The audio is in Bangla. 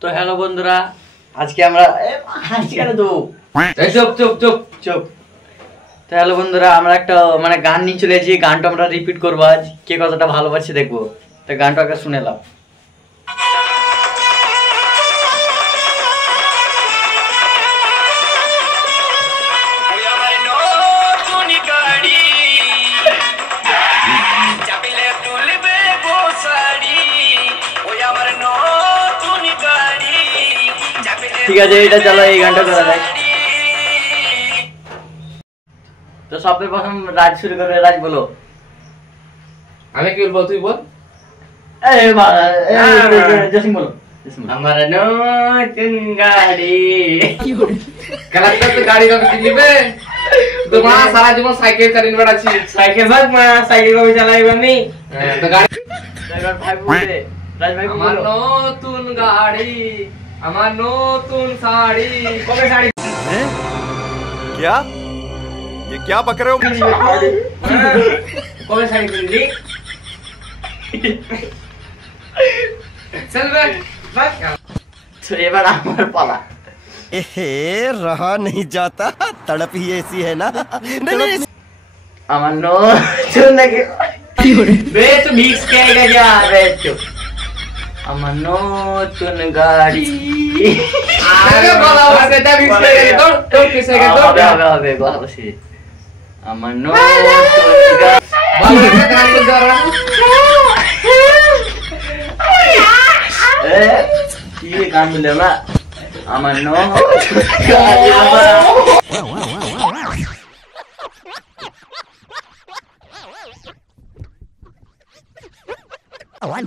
তো হ্যালো বন্ধুরা, আজকে আমরা চুপ চুপ চুপ চুপ। তো হ্যালো বন্ধুরা, আমরা একটা গান নিয়ে চলে এসেছি। গানটা আমরা রিপিট করবো, আজ কে কতটা ভালোবাসে দেখবো। তো গানটা আগে শুনে নাও। ঠিক আছে, এটা চলো এই গানটা করা যায়। তো সবচেয়ে প্রথম রাজ শুরু করবে। রাজ বলো। আমি কি বলবো, তুই বল। জসিম বলো। আমার নতুন গাড়ি। কালারটা তো গাড়ি কবে কিনবে? তোমার সারা জীবন সাইকেল চালিয়ে বেড়াচ্ছি। সাইকেল বাদ মা, সাইকেল কবে চালাইব আমি? তো গাড়ি এবার ভাই বলবে। রাজ ভাই আমার বলো। নতুন গাড়ি, আমার নতুন শাড়ি। কবে শাড়ি? क्या ये क्या बक रहे हो? কবে শাড়ি কিনলি? চল ভাই ভাই। তো এবার আমার পালা। रहा नहीं जाता, तड़प ही ऐसी है ना। আমার নতুন নাকি বেশ মিক্স খেয়ে যা বেশ। আমার নতুন গাড়ি। আরে বলা হবে, এটা মিক্স হয়ে গেল। তোর তোর কিসে গেল? হবে হবে হবে বলা বসে। আমার নতুন গাড়ি। ভালো একটা গান বলতে পারো না? কি গান বললে না? আমার নতুন গাড়ি। আমার